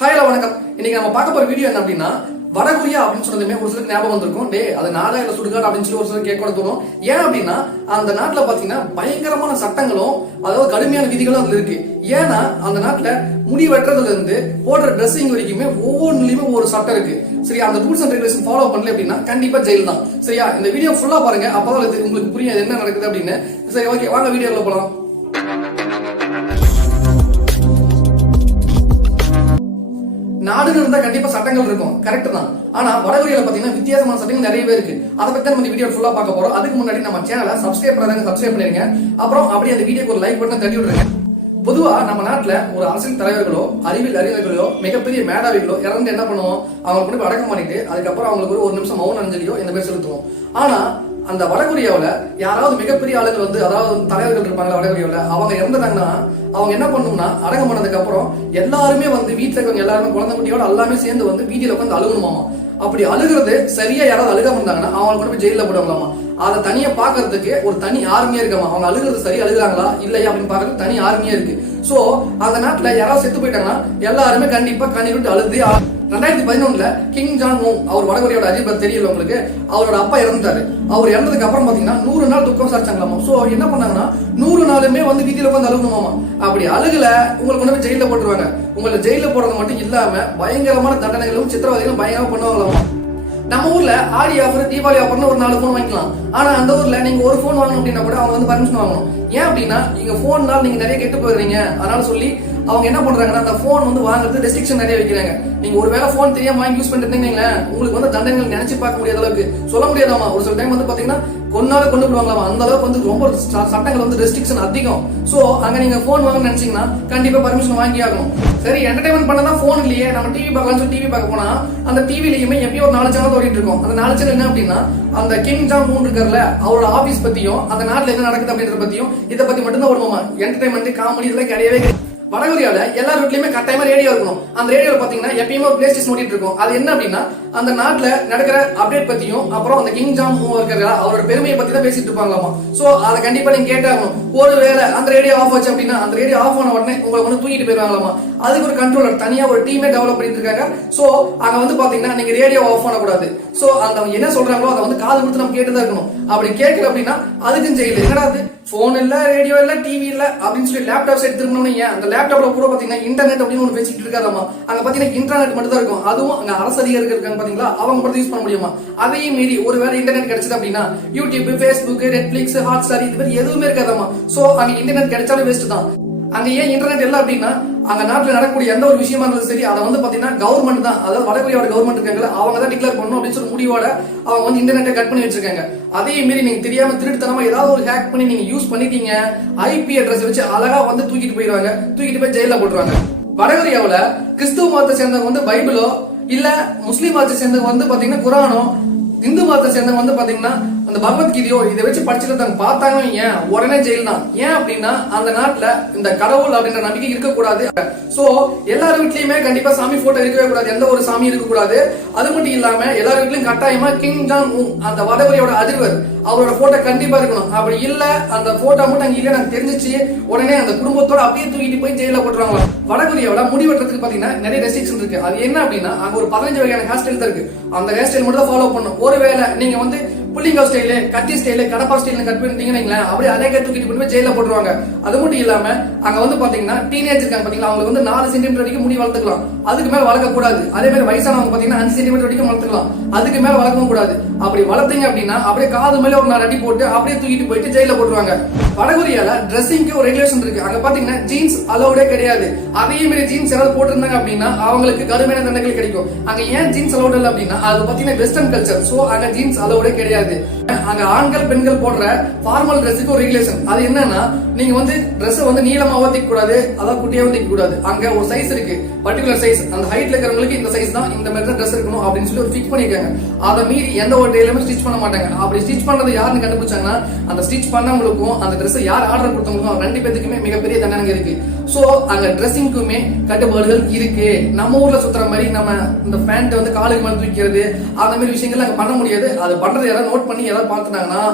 Hi வணக்கம். இன்னைக்கு நம்ம பார்க்க போற வீடியோ என்ன அப்படின்னா, வடகொரியா அப்படின்னு சொன்னதுமே ஒரு சிலருக்கு ஞாபகம் வந்திருக்கும். அது நாடா இல்ல சுடுகாடு அப்படின்னு சொல்லி ஒரு சிலர் கேட்க தோணும். ஏன் அப்படின்னா அந்த நாட்டுல பாத்தீங்கன்னா பயங்கரமான சட்டங்களும் அதாவது கடுமையான விதிகளும் அதுல இருக்கு. ஏன்னா அந்த நாட்டுல முடி வெட்டுறதுல இருந்து போடுற ட்ரெஸ்ஸிங் வரைக்குமே ஒவ்வொன்றுலயுமே ஒரு சட்டம் இருக்கு. சரியா, அந்த ரூல்ஸ் அண்ட் ரெகுலேஷன் ஃபாலோ பண்ணல அப்படின்னா கண்டிப்பா ஜெயில் தான். சரியா, இந்த வீடியோ ஃபுல்லா பாருங்க, அப்பதான் உங்களுக்கு புரியும் என்ன நடக்குது அப்படின்னு. சரி, ஓகே, வாங்க வீடியோல போலாம். நாடுன்னு இருந்தா கண்டிப்பா சட்டங்கள் இருக்கும், கரெக்ட் தான். ஆனா வடகொரியால பாத்தீங்கன்னா வித்தியாசமான சட்டங்கள் நிறையவே இருக்கு. அதை பத்தி நம்ம இந்த வீடியோ ஃபுல்லா பார்க்க போறோம். அதுக்கு முன்னாடி நம்ம சேனலை சப்ஸ்கிரைப் பண்ணாதவங்க சப்ஸ்கிரைப் பண்ணிருங்க. அப்புறம் அப்படியே அந்த வீடியோக்கு ஒரு லைக் பட்டன் தட்டி விடுங்க. பொதுவா நம்ம நாட்டுல ஒரு அரசியல் தலைவர்களோ அறிவியல் அறிஞர்களோ மிகப்பெரிய மேதாவிகளோ இறந்து என்ன பண்ணுவோம், அவங்க கொண்டு அடக்கம் பண்ணிட்டு அதுக்கப்புறம் அவங்களுக்கு ஒரு நிமிஷம் மௌன அஞ்சலியோ இந்த பேர் செலுத்துவோம். ஆனா அந்த வடகொரியாவில யாராவது மிகப்பெரிய ஆளுகள் அதாவது தலைவர்கள் இருப்பாங்க வடகொரியாவில, அவங்க இறந்துட்டாங்கன்னா அவங்க என்ன பண்ணணும்னா அடக்கம் பண்ணதுக்கு அப்புறம் எல்லாருமே வீட்டுல இருக்கவங்க எல்லாருமே குழந்தை குட்டியோட எல்லாமே சேர்ந்து வீதியில உட்காந்து அழுகணுமாமா. அப்படி அழுகிறது சரியா யாராவது அழுகாம இருந்தாங்கன்னா அவங்க கொண்டு போய் ஜெயில போடுவாங்களாமா. அதை தனியா பாக்குறதுக்கு ஒரு தனி ஆர்மியா இருக்காமா. அவங்க அழுகிறது சரி அழுகுறாங்களா இல்லையா அப்படின்னு பாக்குறது தனி ஆர்மியா இருக்கு. சோ அந்த நாட்டுல யாராவது செத்து போயிட்டாங்கன்னா எல்லாருமே கண்டிப்பா கண்ணி விட்டு அழுது. 2011 கிங் ஜாங் உன் அவர் வடகொரியோட அதிபர் தெரியல உங்களுக்கு, அவரோட அப்பா இறந்துட்டாரு. அவர் இறந்ததுக்கு அப்புறம் பாத்தீங்கன்னா 100 நாள் துக்கம் சாரிச்சாங்களாமா. சோ என்ன பண்ணாங்கன்னா 100 நாளுமே வீதியில உட்காந்து அழுகணுமாமா. அப்படி அழுகல உங்களுக்கு கொண்டு போய் ஜெயில போட்டுருவாங்க. உங்களை ஜெயில போடுறது மட்டும் இல்லாம பயங்கரமான தண்டனைகளும் சித்திரவதைகளும் பயங்கரமா பண்ணுவாங்களாமா. நம்ம ஊர்ல ஆடி ஆஃபர் தீபாவளி ஆஃபர்னு ஒரு 4 போன் வாங்கிக்கலாம். ஆனா அந்த ஊர்ல நீங்க ஒரு போன் வாங்கணும் அப்படின்னா கூட அவங்க பர்மிஷன் வாங்கணும். ஏன் அப்படின்னா இங்க போன்னால நீங்க நிறைய கெட்டு போயிருவீங்க. அதனால சொல்லி அவங்க என்ன பண்றாங்கன்னா அந்த போன் வாங்குறது ரெஸ்ட்ரிக்ஷன் நிறைய வைக்கிறாங்க. நீங்க ஒருவேளை போன் தெரியாம வாங்கி யூஸ் பண்ணிட்டு இருந்தீங்களா உங்களுக்கு தண்டனைகள் நினைச்சு பார்க்க முடியாத அளவுக்கு சொல்ல முடியாதாமா. ஒரு சில டைம் பாத்தீங்கன்னா கொன்னால கொண்டு போடுவாங்களாமா. அந்த அளவுக்கு ரொம்ப சட்டங்கள் ரெஸ்ட்ரிக்ஷன் அதிகம். சோ அங்க நீங்க போன் வாங்க நினைச்சீங்கன்னா கண்டிப்பா பர்மிஷன் வாங்கி ஆகணும். சரி, என்டர்டைன்மெண்ட் பண்ணதான் போன் இல்லையே, நம்ம டிவி பார்க்கலாம் சொல்லி டிவி பார்க்க போனா அந்த டிவிலயுமே எப்பயும் ஒரு 4 சேனல் ஓடிட்டு இருக்கும். அந்த 4 சேனல் என்ன அப்படின்னா அந்த கிங் ஜாங் உன் இருக்கார்ல அவரோட ஆபீஸ் பத்தியும் அந்த நாட்டுல என்ன நடக்குது அப்படின்றத பத்தியும் இதை பத்தி மட்டும் தான் வருமாமா. என்டர்டைன்மெண்ட் காமெடி இதெல்லாம் கிடையவே கிடையாது. வடகொரியால எல்லா வீட்லயுமே கட்டாயமா ரேடியோ இருக்கணும். அந்த ரேடியோல பாத்தீங்கன்னா எப்பயுமே ஒரு பிளே ஸ்டேஷன் ஓடிட்டு இருக்கும். அது என்ன அப்படின்னா அந்த நாட்டுல நடக்கிற அப்டேட் பத்தியும் அப்புறம் அந்த கிங் ஜாங் இருக்கிற அவரோட பெருமையை பத்தி தான் பேசிட்டு இருப்பாங்களாமா. சோ அதை கண்டிப்பா நீங்க கேட்டாகணும். ஒருவேளை அந்த ரேடியோ ஆஃப் ஆச்சு அப்படின்னா அந்த ரேடியோ ஆஃப் ஆன உடனே உங்களை தூக்கிட்டு போயிருவாங்களாமா. அதுக்கு ஒரு கண்ட்ரோலர் தனியா ஒரு டீமே டெவலப் பண்ணிட்டு இருக்காங்க. சோ அங்க பாத்தீங்கன்னா நீங்க ரேடியோ ஆஃப் பண்ணக்கூடாது. சோ அந்த என்ன சொல்றாங்களோ அதை காது கொடுத்து நம்ம கேட்டுதான் இருக்கணும். அப்படி கேட்கல அப்படின்னா அதுக்கும் ஜெயில. என்னடா போன் இல்ல ரேடியோ இல்ல டிவி இல்ல அப்படின்னு சொல்லி லேப்டாப் செட் திரும்பணும். ஏன் அந்த லேப்டாப்ல கூட பாத்தீங்கன்னா இன்டர்நெட் அப்படின்னு ஒன்று பேசிட்டு இருக்காதாமா. அங்க பாத்தீங்கன்னா இன்டர்நெட் மட்டும் தான் இருக்கும். அதுவும் அங்க அரசு அதிகாரிகள் இருக்காங்க பாத்தீங்களா, அவங்க மட்டும் யூஸ் பண்ண முடியுமா. அதையும் மீறி ஒருவேளை இன்டர்நெட் கிடைச்சது அப்படின்னா யூடியூப், ஃபேஸ்புக், நெட்ஃபிளிக்ஸ், ஹாட்ஸ்டார் இது மாதிரி எதுவுமே இருக்காதாமா. சோ அங்க இன்டர்நெட் கிடைச்சாலும் வேஸ்ட் தான். அங்க ஏன் இன்டர்நெட் இல்ல அப்படின்னா அங்க நாட்டுல நடக்கக்கூடிய எந்த ஒரு விஷயமா இருந்தாலும் சரி அதை பாத்தீங்கன்னா கவர்மெண்ட் தான், அதாவது வடகொரியாவோட கவர்மெண்ட் இருக்காங்க அவங்க தான் டிக்ளேர் பண்ணணும் அப்படின்னு சொல்லி முடிவோட அவங்க இன்டர்நெட்டை கட் பண்ணி வச்சிருக்காங்க. அதே மீறி நீங்க தெரியாம திருட்டுத்தனமா ஏதாவது ஒரு ஹேக் பண்ணி நீங்க யூஸ் பண்ணிட்டீங்க ஐபி அட்ரஸ் வச்சு அழகா தூக்கிட்டு போயிடுவாங்க, தூக்கிட்டு போய் ஜெயில போட்டுருவாங்க. வடகொரியாவுல கிறிஸ்துவ மதத்தை சேர்ந்தவங்க பைபிளோ இல்ல முஸ்லீம் மதத்தை சேர்ந்தவங்க பாத்தீங்கன்னா குரானோ, இந்து மதத்தை சேர்ந்தவங்க பாத்தீங்கன்னா அந்த பகவத்கீதையோ இதை வச்சு படிச்சுட்டு பார்த்தாங்க ஏன் உடனே ஜெயில் தான். ஏன் அப்படின்னா அந்த நாட்டுல இந்த கடவுள் அப்படின்ற நம்பிக்கை இருக்கக்கூடாது. சோ எல்லார் வீட்லயுமே கண்டிப்பா சாமி போட்டோ இருக்கவே கூடாது, எந்த ஒரு சாமி இருக்கக்கூடாது. அது மட்டும் இல்லாம எல்லார் வீட்லயும் கட்டாயமா கிங் ஜாங் உன் அந்த வடகொரியோட அதிபர் அவரோட போட்டோ கண்டிப்பா இருக்கணும். அப்படி இல்ல அந்த போட்டோ மட்டும் அங்க இல்ல எனக்கு தெரிஞ்சிச்சு உடனே அந்த குடும்பத்தோட அப்படியே தூக்கிட்டு போய் ஜெயில போட்டுருவாங்க. வடகொரியாவோட முடி வெட்டுறதுக்கு பாத்தீங்கன்னா நிறைய ரெஸ்ட்ரிக்ஷன் இருக்கு. அது என்ன அப்படின்னா அங்க ஒரு 15 வகையான ஹேர் ஸ்டைல் இருக்கு. அந்த ஹேர் ஸ்டைல் மட்டும் தான் ஃபாலோ பண்ணும். ஒருவேளை நீங்க புள்ளிங்கா ஸ்டைலு, கத்தி ஸ்டைலு, கடப்பா ஸ்டைல் கட் பண்ணிட்டீங்கன்னா அப்படியே அதே தூக்கிட்டு போய் ஜெயில போட்டுருவாங்க. அது மட்டும் இல்லாம அங்க பாத்தீங்கன்னா டீனேஜ் இருக்காங்க பாத்தீங்களா, அவங்களுக்கு 4 சென்டிமீட்டர் வரைக்கும் முடி வளர்த்துக்கலாம். அதுக்கு மேல வளர்க்க கூடாது. அதே மாதிரி வயசானவங்க பாத்தீங்கன்னா 5 சென்டிமீட்டர் வரைக்கும் வளர்த்துக்கலாம். அதுக்கு மேல வளர்க்கவும் கூடாது. அப்படி வளர்த்தீங்க அப்படின்னா அப்படியே காது மேல ஒரு 4 அடி போட்டு அப்படியே தூக்கிட்டு போயிட்டு ஜெயில போட்டுருவாங்க. வடகொரியால டிரெஸ்ஸிங்க்கு ஒரு ரெகுலேஷன் இருக்கு. அங்க பாத்தீங்கன்னா ஜீன்ஸ் அலௌடே கிடையாது. அதே மாதிரி ஜீன்ஸ் யாராவது போட்டிருந்தாங்க அப்படின்னா அவங்களுக்கு கடுமையான தண்டனைகள் கிடைக்கும். அங்க ஏன் ஜீன்ஸ் அலௌட் இல்ல அப்படின்னா அது பாத்தீங்கன்னா வெஸ்டர்ன் கல்ச்சர். சோ அங்க ஜீன்ஸ் அலௌடே கிடையாது. அங்க ஆண்கள் பெண்கள் போடுற ஃபார்மல் ட்ரெஸ்ஸுக்கு ஒரு ரெகுலேஷன். அது என்னன்னா நீங்க ட்ரெஸ் நீளமாவோ தைக்க கூடாது, அதாவது குட்டியாவோ தைக்க கூடாது. அங்க ஒரு சைஸ் இருக்கு, பர்டிகுலர் சைஸ். அந்த ஹைட்ல இருக்கிறவங்களுக்கு இந்த சைஸ் தான், இந்த மாதிரி தான் ட்ரெஸ் இருக்கணும் அப்படின்னு சொல்லி ஒரு ஃபிக்ஸ் பண்ணிருக்காங்க. அதை மீறி எந்த ஒரு டெய்லருமே ஸ்டிச் பண்ண மாட்டாங்க. அப்படி ஸ்டிச் பண்ணது யாருன்னு கண்டுபிடிச்சாங்கன்னா அந்த ஸ்டிச் பண்ணவங்களுக்கும் அந்த ட்ரெஸ் யார் ஆர்டர் கொடுத்தவங்களுக்கும் 2 பேத்துக்குமே மிகப்பெரிய தண்டனை இருக்கு. சோ அங்க ட்ரெஸ்ஸிங்க்குமே கட்டுப்பாடுகள் இருக்கு. நம்ம ஊர்ல சுத்துற மாதிரி நம்ம இந்த பேண்ட் காலுக்கு மேல தூக்கிறது அந்த மாதிரி விஷயங்கள் அங்க பண்ண முடியாது. அது பண்றது யாராவது நோட் பண்ணி ஏதாவது பார்த்துட்டாங்கன்னா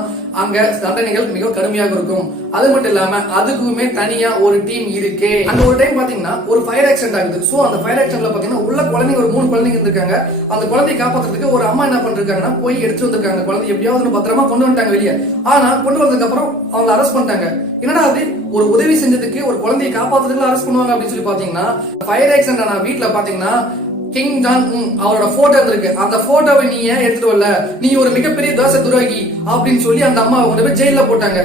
அங்க தண்டனைகள் மிக கடுமையாக இருக்கும். அது மட்டும் இல்லாம அதுக்குமே தனியா ஒரு டீம் இருக்கு. அந்த ஒரு டைம் பாத்தீங்கன்னா ஒரு ஃபயர் ஆக்சிடென்ட் ஆகுது. சோ அந்த ஃபயர் ஆக்சிடென்ட்ல பாத்தீங்கன்னா உள்ள குழந்தைங்க ஒரு 3 குழந்தைங்க இருந்திருக்காங்க. அந்த குழந்தையை காப்பாத்துறதுக்கு ஒரு அம்மா என்ன பண்ணிருக்காங்கன்னா போய் எடுத்து வந்திருக்காங்க. குழந்தை எப்படியாவது பத்திரமா கொண்டு வந்துட்டாங்க வெளியே. ஆனா கொண்டு வந்ததுக்கு அப்புறம் அவங்க அரெஸ்ட் பண்ணிட்டாங்க. என்னடா அது, ஒரு உதவி செஞ்சதுக்கு ஒரு குழந்தையை காப்பாத்துறதுக்கு அரெஸ்ட் பண்ணுவாங்க அப்படின்னு சொல்லி பாத்தீங்கன்னா ஃபயர் ஆக்சிடென்ட் ஆன வீட்டுல பாத்தீங்கன்னா கிங் ஜாங் அவரோட போட்டோ இருக்கு. அந்த போட்டோவை நீ ஏன் எடுத்துட்டு வரல, நீ ஒரு மிகப்பெரிய தேச துரோகி அப்படின்னு சொல்லி அந்த அம்மா கொண்டு போய் ஜெயில போட்டாங்க.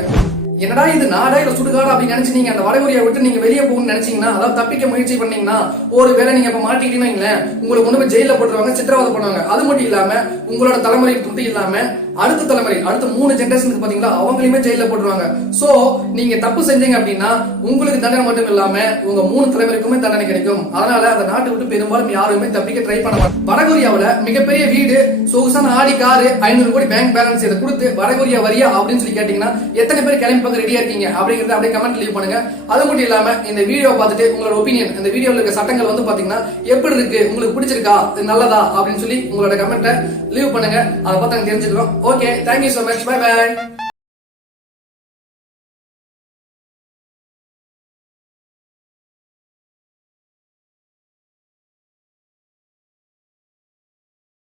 என்னடா இது நாடா இல்ல சுடுகாடா அப்படின்னு நினைச்சு நீங்க அந்த வடகொரியா விட்டு நீங்க வெளியே போகணும்னு நினைச்சீங்கன்னா, அதாவது தப்பிக்க முயற்சி பண்ணீங்கன்னா ஒரு வேளை நீங்க இப்ப மாட்டிக்கிட்டீங்கன்னா உங்களுக்கு கொண்டு போய் ஜெயில போட்டுருவாங்க, சித்திரவதை பண்ணுவாங்க. அது மட்டும் இல்லாம உங்களோட தலைமுறை மட்டும் இல்லாம அடுத்த தலைமுறை, அடுத்த 3 ஜெனரேஷனுக்கு பாத்தீங்களா அவங்களையுமே ஜெயில போட்டுருவாங்க. சோ நீங்க தப்பு செஞ்சீங்க அப்படின்னா உங்களுக்கு தண்டனை மட்டும் இல்லாம உங்க 3 தலைமுறைக்குமே தண்டனை கிடைக்கும். அதனால அந்த நாட்டை விட்டு பெரும்பாலும் யாருமே தப்பிக்க ட்ரை பண்ண மாட்டாங்க. வடகொரியாவுல மிகப்பெரிய வீடு, சொகுசான ஆடி காரு, 500 கோடி பேங்க் பேலன்ஸ் இதை கொடுத்து வடகொரியா வரியா அப்படின்னு சொல்லி கேட்டீங்கன்னா எத்தனை பேர் கிளம்பி பார்க்க ரெடியா இருக்கீங்க அப்படிங்கறத அப்படியே கமெண்ட் லீவ் பண்ணுங்க. அது மட்டும் இல்லாம இந்த வீடியோ பார்த்துட்டு உங்களோட ஒப்பீனியன், இந்த வீடியோல இருக்க சட்டங்கள் வந்து பாத்தீங்கன்னா எப்படி இருக்கு, உங்களுக்கு பிடிச்சிருக்கா, நல்லதா அப்படின்னு சொல்லி உங்களோட கமெண்ட்டை லீவ் பண்ணுங்க. அதை பார்த்து தெரிஞ்சுக்கிறோம். Okay, thank you so much. Bye bye.